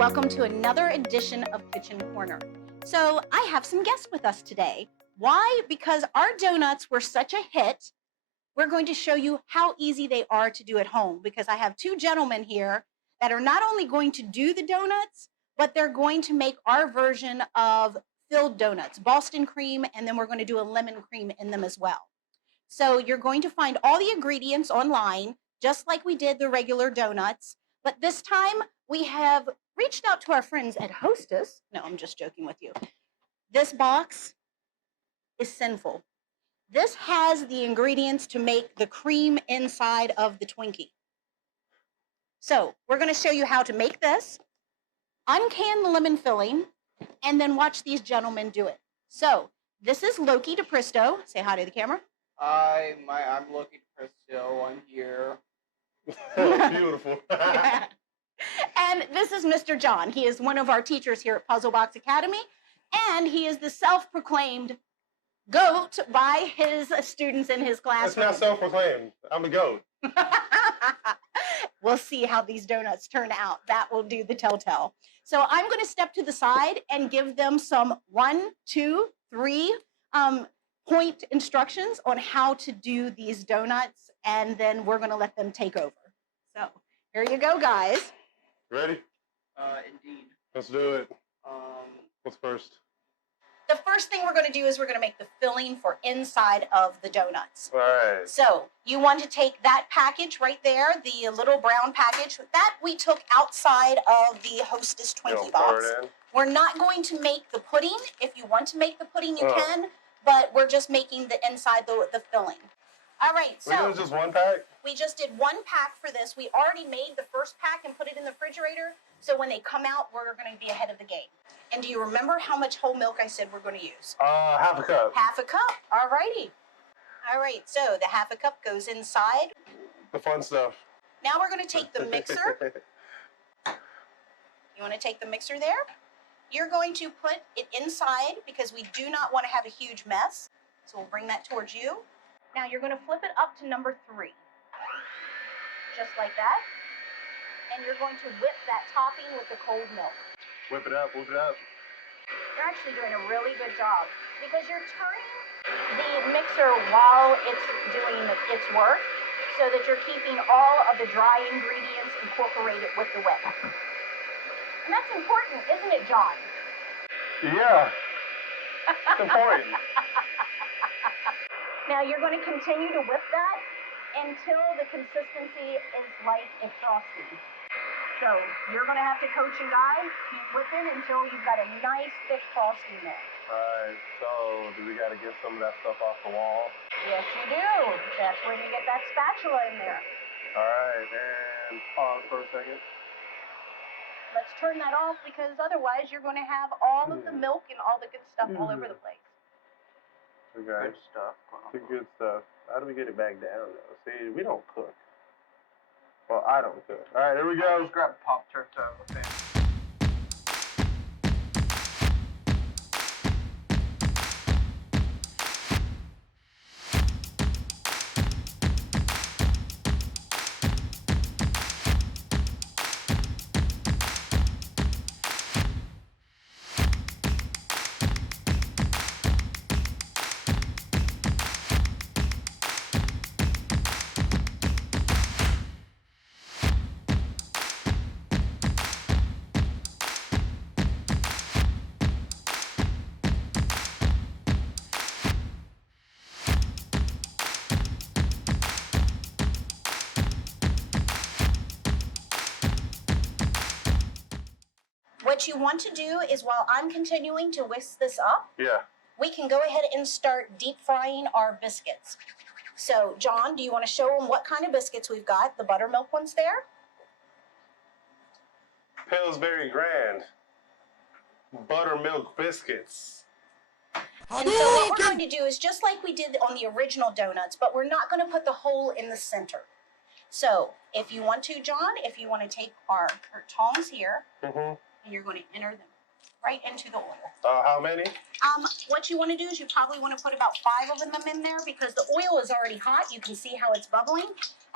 welcome to another edition of Kitchen Corner. So I have some guests with us today. Why? Because our donuts were such a hit, we're going to show you how easy they are to do at home, because I have two gentlemen here that are not only going to do the donuts, but they're going to make our version of filled donuts, Boston cream, and then we're going to do a lemon cream in them as well. So you're going to find all the ingredients online, just like we did the regular donuts, but this time we have reached out to our friends at Hostess. No, I'm just joking with you. This box is sinful. This has the ingredients to make the cream inside of the Twinkie. So we're going to show you how to make this, uncan the lemon filling, and then watch these gentlemen do it. So this is Loki DePristo. Say hi to the camera. Hi, I'm Loki DePristo. I'm here. Beautiful. And this is Mr. John. He is one of our teachers here at Puzzle Box Academy, and he is the self-proclaimed goat by his students in his classroom. That's not self-proclaimed. I'm a goat. We'll see how these donuts turn out. That will do the telltale. So I'm going to step to the side and give them some 1, 2, 3 point instructions on how to do these donuts, and then we're going to let them take over. So here you go, guys. Ready? Indeed. Let's do it. What's first? The first thing we're going to do is we're going to make the filling for inside of the donuts. All right. So you want to take that package right there, the little brown package, that we took outside of the Hostess Twinkie box. We're not going to make the pudding. If you want to make the pudding, you can, but we're just making the inside, the filling. All right, so we're doing just one pack? We just did one pack for this. We already made the first pack and put it in the refrigerator, so when they come out, we're going to be ahead of the game. And do you remember how much whole milk I said we're going to use? Half a cup. Half a cup. All righty. All right, so the half a cup goes inside. The fun stuff. Now we're going to take the mixer. You want to take the mixer there? You're going to put it inside because we do not want to have a huge mess. So we'll bring that towards you. Now you're going to flip it up to number 3. Just like that. And you're going to whip that topping with the cold milk. Whip it up, whip it up. You're actually doing a really good job because you're turning the mixer while it's doing its work so that you're keeping all of the dry ingredients incorporated with the wet. And that's important, isn't it, John? Yeah. It's important. Now you're going to continue to whip that until the consistency is like a frosting. So you're going to have to coach your guy, keep whipping until you've got a nice thick frosting there. All right, so do we got to get some of that stuff off the wall? Yes, you do. That's when you get that spatula in there. All right, and pause for a second. Let's turn that off because otherwise you're going to have all of the milk and all the good stuff all over the place. Okay. Good stuff. The good stuff. How do we get it back down, though? See, we don't cook. Well, I don't cook. All right, here we go. Let's grab a Pop-Tart. Okay. What you want to do is while I'm continuing to whisk this up, we can go ahead and start deep frying our biscuits. So, John, do you want to show them what kind of biscuits we've got? The buttermilk ones there? Pillsbury Grand. Buttermilk biscuits. And so what we're going to do is just like we did on the original donuts, but we're not going to put the hole in the center. So if you want to, John, if you want to take our tongs here, and you're going to enter them right into the oil. How many? What you want to do is you probably want to put about 5 of them in there because the oil is already hot. You can see how it's bubbling.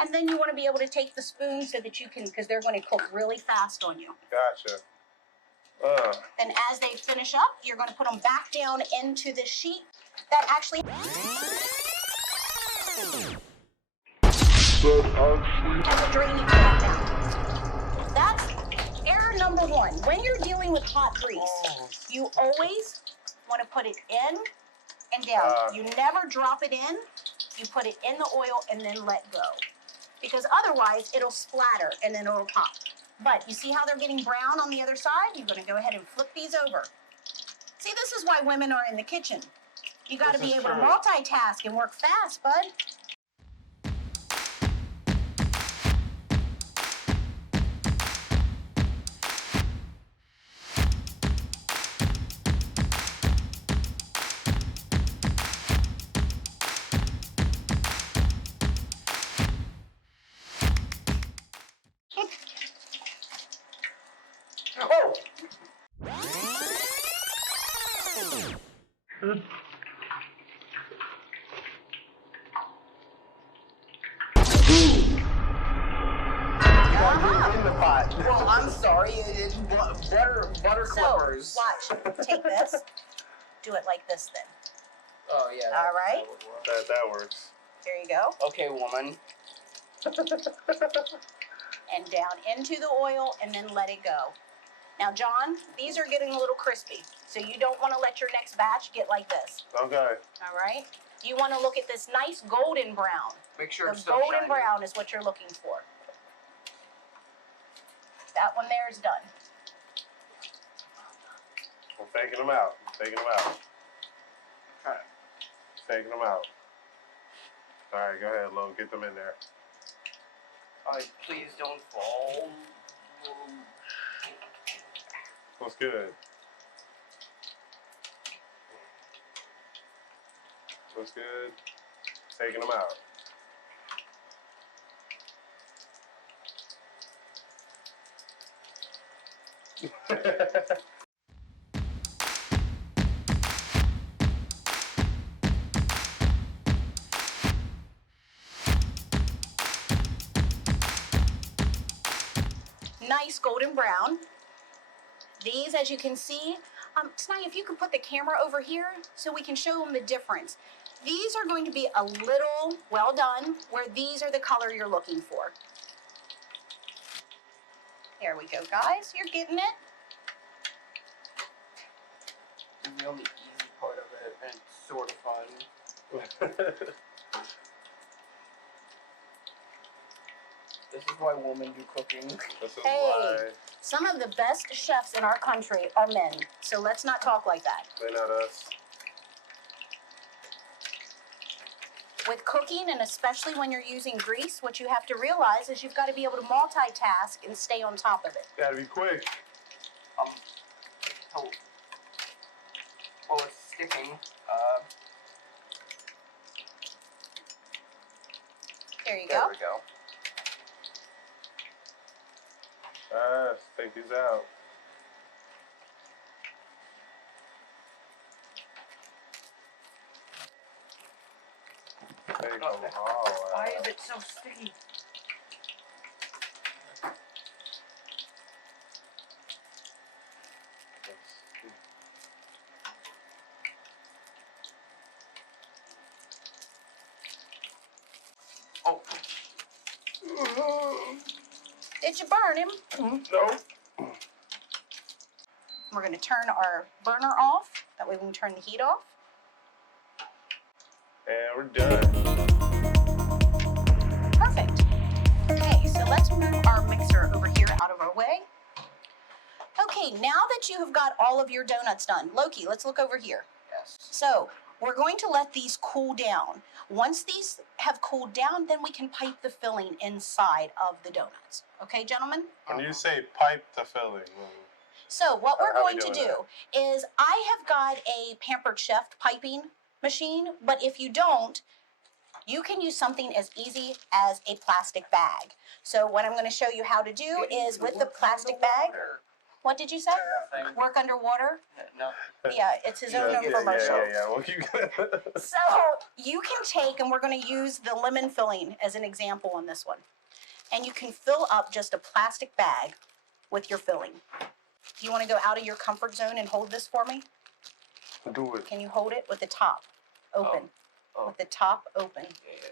And then you want to be able to take the spoon so that you can, because they're going to cook really fast on you. Gotcha. Then as they finish up, you're going to put them back down into the sheet that actually has a drainage back down. That's error number one. When you're dealing with hot grease, you always want to put it in and down. You never drop it in. You put it in the oil and then let go. Because otherwise, it'll splatter and then it'll pop. But you see how they're getting brown on the other side? You're going to go ahead and flip these over. See, this is why women are in the kitchen. You got to be able to multitask and work fast, bud. Oh! In the pot. Well, I'm sorry. It's butter clippers. So, watch. Take this. Do it like this then. Oh, yeah. All right. That works. There you go. Okay, woman. And down into the oil and then let it go. Now, John, these are getting a little crispy, so you don't want to let your next batch get like this. Okay. All right? You want to look at this nice golden brown. Make sure The it's still golden shiny. brown is what you're looking for. That one there is done. I'm faking them out. Faking them out. Try it. Faking them out. All right, go ahead, Lo. Get them in there. Please don't fall. What's good? What's good? Taking them out. Nice golden brown. These, as you can see, Snai, if you could put the camera over here so we can show them the difference. These are going to be a little well done, where these are the color you're looking for. There we go, guys. You're getting it. It's the only easy part of it, and it's sort of fun. This is why women do cooking. This is Hey. why Some of the best chefs in our country are men, so let's not talk like that. they're not us. With cooking, and especially when you're using grease, what you have to realize is you've got to be able to multitask and stay on top of it. Gotta be quick. Oh, it's sticking. There you There go. we go. Let's take these out. Take them all Why out. is it so sticky? Oh. Did you burn him? No. We're going to turn our burner off. That way we can turn the heat off. And we're done. Perfect. Okay, so let's move our mixer over here out of our way. Okay, now that you have got all of your donuts done, Loki, let's look over here. Yes. So we're going to let these cool down. Once these have cooled down, then we can pipe the filling inside of the donuts. Okay, gentlemen? When you say pipe the filling, So what we're How we going to doing do is I have got a Pampered Chef piping machine, but if you don't, you can use something as easy as a plastic bag. So what I'm going to show you how to do is with the plastic bag. What did you say? Nothing. Work underwater? No. Yeah, it's his own yeah, infomercial. yeah. Well, you So you can take, and we're going to use the lemon filling as an example on this one. And you can fill up just a plastic bag with your filling. Do you want to go out of your comfort zone and hold this for me? Do it. Can you hold it with the top open? Oh. With the top open. Yeah.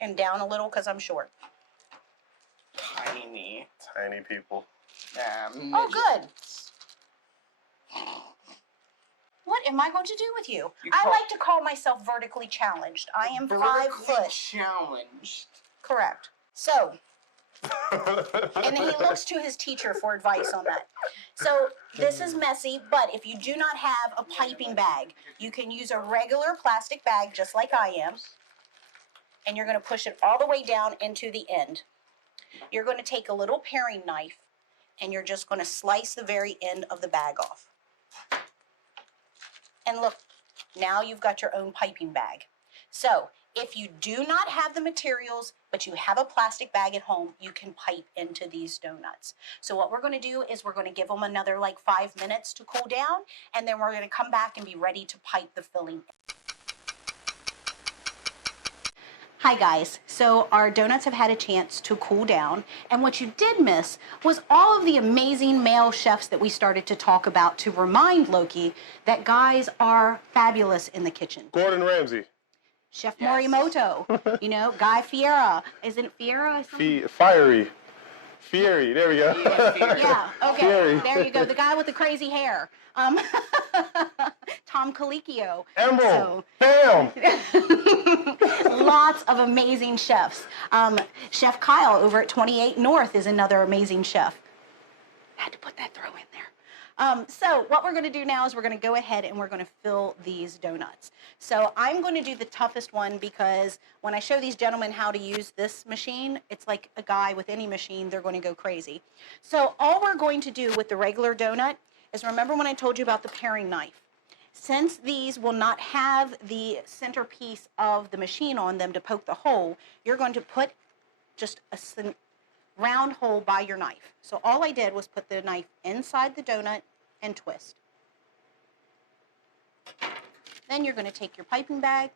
And down a little because I'm short. Tiny. Tiny people. Oh, good. What am I going to do with you? I like to call myself vertically challenged. I am 5 foot. Challenged. Correct. So, and then he looks to his teacher for advice on that. So this is messy, but if you do not have a piping bag, you can use a regular plastic bag just like I am. And you're going to push it all the way down into the end. You're going to take a little paring knife and you're just going to slice the very end of the bag off. And look, now you've got your own piping bag. So if you do not have the materials, but you have a plastic bag at home, you can pipe into these donuts. So what we're going to do is we're going to give them another like 5 minutes to cool down, and then we're going to come back and be ready to pipe the filling. Hi guys, so our donuts have had a chance to cool down, and what you did miss was all of the amazing male chefs that we started to talk about to remind Loki that guys are fabulous in the kitchen. Gordon Ramsay. Chef Yes. Morimoto, you know, Guy Fieri. Isn't Fieri? Fiery. Fieri. There we go. Yeah, Fieri. Yeah, okay, Fieri. there you go, the guy with the crazy hair. Tom Colicchio. Emerald. Bam. Lots of amazing chefs. Chef Kyle over at 28 North is another amazing chef. Had to put that throw in there. So what we're going to do now is we're going to go ahead and we're going to fill these donuts. So I'm going to do the toughest one because when I show these gentlemen how to use this machine, it's like a guy with any machine, they're going to go crazy. So all we're going to do with the regular donut is, remember when I told you about the paring knife? Since these will not have the centerpiece of the machine on them to poke the hole, you're going to put just a round hole by your knife. So all I did was put the knife inside the donut and twist. Then you're going to take your piping bag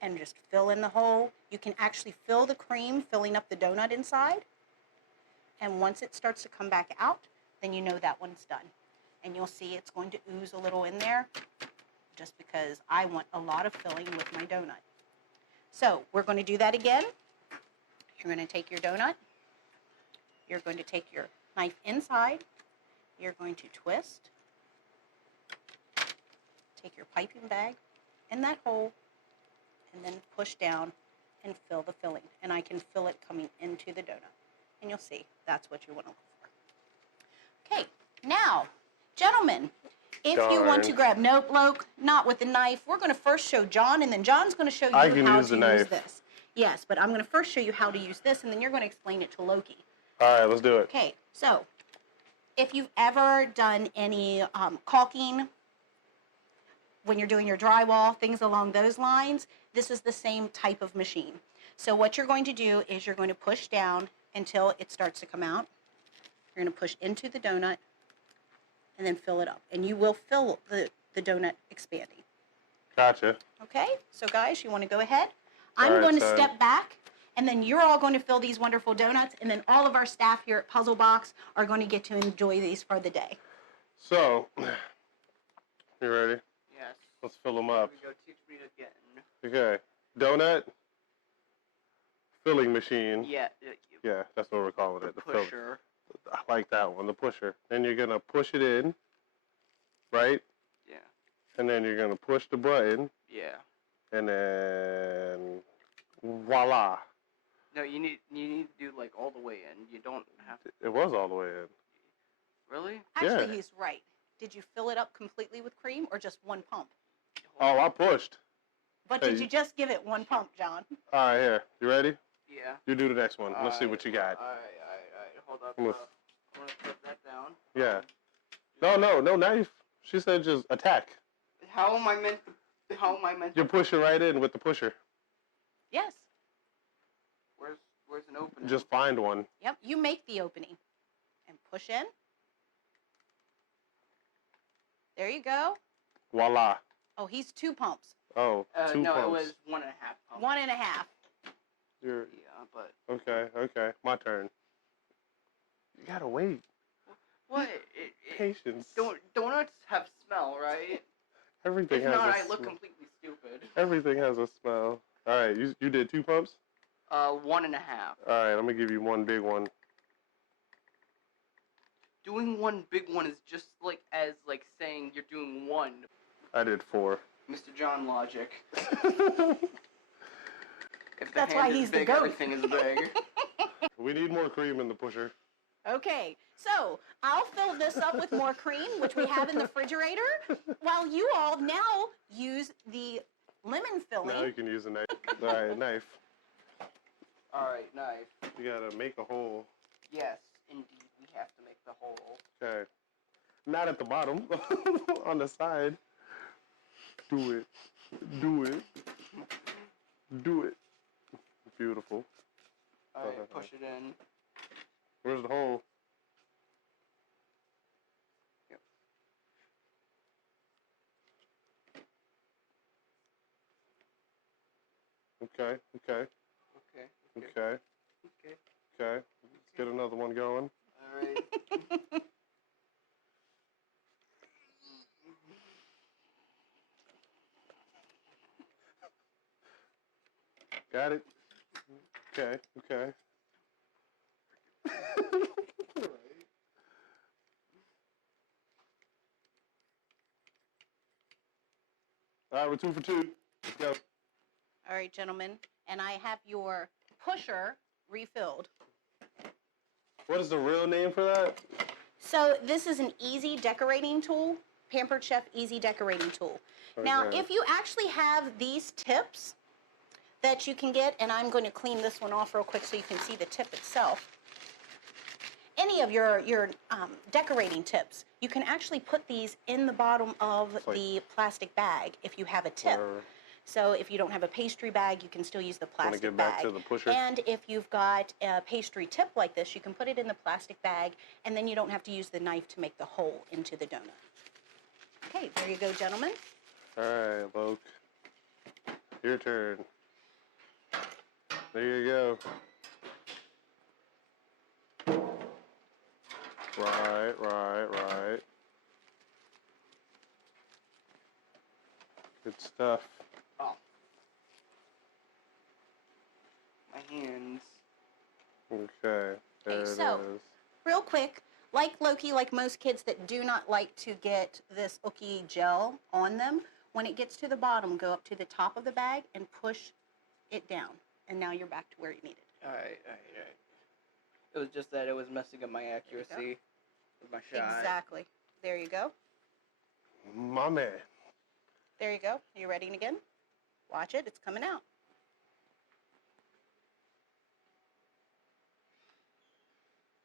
and just fill in the hole. You can actually fill the cream filling up the donut inside. And once it starts to come back out, then you know that one's done. And you'll see it's going to ooze a little in there just because I want a lot of filling with my donut. So we're going to do that again. You're going to take your donut. You're going to take your knife inside. You're going to twist. Take your piping bag in that hole and then push down and fill the filling. And I can fill it coming into the donut. And you'll see that's what you want to look for. Okay, now, gentlemen, if you want to grab, nope, Loke, not with the knife. We're going to first show John, and then John's going to show you how to use this. Yes, but I'm going to first show you how to use this, and then you're going to explain it to Loki. All right, let's do it. Okay, so if you've ever done any caulking, when you're doing your drywall, things along those lines, this is the same type of machine. So what you're going to do is you're going to push down until it starts to come out. You're going to push into the donut and then fill it up. And you will fill the donut expanding. Gotcha. Okay, so guys, you want to go ahead? All I'm right, going to son. step back, and then you're all going to fill these wonderful donuts, and then all of our staff here at Puzzle Box are going to get to enjoy these for the day. So, you ready? Yes. Let's fill them up. Here we go. Teach me again. Okay. Donut filling machine. Yeah. Yeah, that's what we're calling it. The fill- pusher. I like that one, the pusher. Then you're going to push it in, right? Yeah. And then you're going to push the button, Yeah. and then voila. No, you need to do like all the way in. You don't have to. It was all the way in. Really? Actually, Yeah. he's right. Did you fill it up completely with cream or just one pump? Oh, I pushed. But Hey, did you just give it one pump, John? All right, here. You ready? Yeah. You do the next one. Let's see what you got. Alright. Hold up. I'm I'm gonna- gonna put that down. Yeah. No knife. She said just attack. How am I meant to? You push it right in with the pusher. Yes. Where's an opening? Just find one. Yep, you make the opening. And push in. There you go. Voila. Oh, he's 2 pumps. Oh, two no, pumps. it was 1.5 pumps. 1.5. You're, Yeah, but okay. My turn. You gotta wait. What? Patience. Donuts have smell, right? Everything If has not, a I look smell. completely stupid. Everything has a smell. All right, you did 2 pumps? 1.5. All right, I'm going to give you one big one. Doing one big one is just like saying you're doing one. I did 4. Mr. John logic. If the That's hand why is he's the big, goat. everything is big. We need more cream in the pusher. Okay, so I'll fill this up with more cream, which we have in the refrigerator, while you all now use the lemon filling. Now you can use a knife. All right, knife. Alright, knife. You got to make a hole. Yes, indeed, we have to make the hole. Okay. Not at the bottom. On the side. Do it. Do it. Do it. Beautiful. Alright, push it in. Where's the hole? Yep. Okay, okay, Okay. okay, Okay. okay. Let's get another one going. Alright. Got it? Okay, okay. All right, we're 2 for 2. Let's go. All right, gentlemen, and I have your pusher refilled. What is the real name for that? So this is an easy decorating tool, Pampered Chef Easy Decorating Tool. Now, Okay. if you actually have these tips that you can get, and I'm going to clean this one off real quick so you can see the tip itself. Any of your decorating tips, you can actually put these in the bottom of It's like- the plastic bag if you have a tip. Whatever. So if you don't have a pastry bag, you can still use the Want to plastic get back bag. to the pusher? And if you've got a pastry tip like this, you can put it in the plastic bag, and then you don't have to use the knife to make the hole into the donut. Okay, there you go, gentlemen. All right, Loke. Your turn. There you go. Right, right, right. Good stuff. Oh. My hands. Okay, there Okay, it so- is. Real quick, like Loki, like most kids that do not like to get this ookie gel on them, when it gets to the bottom, go up to the top of the bag and push it down. And now you're back to where you need it. Alright. It was just that it was messing up my accuracy with my shot. Exactly. There you go. My man. There you go. Are you ready again? Watch it. It's coming out.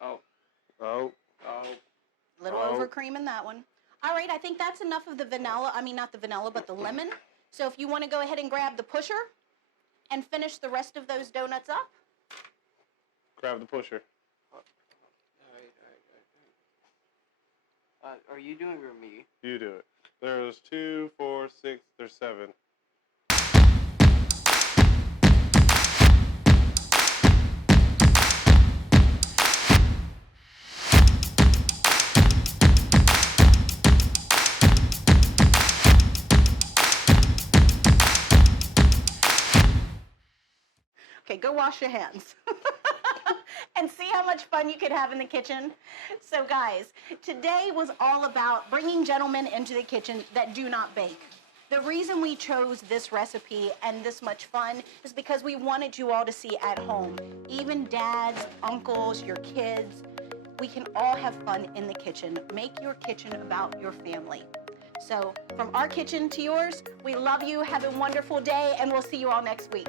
Oh. Oh, Little Oh. over cream in that one. All right, I think that's enough of the vanilla. I mean, not the vanilla, but the lemon. So if you want to go ahead and grab the pusher and finish the rest of those donuts up. grab the pusher. Alright. Are you doing it or me? You do it. There's 2, 4, 6, there's 7. Okay, go wash your hands. And see how much fun you could have in the kitchen. So guys, today was all about bringing gentlemen into the kitchen that do not bake. The reason we chose this recipe and this much fun is because we wanted you all to see at home. Even dads, uncles, your kids, we can all have fun in the kitchen. Make your kitchen about your family. So from our kitchen to yours, we love you. Have a wonderful day, and we'll see you all next week.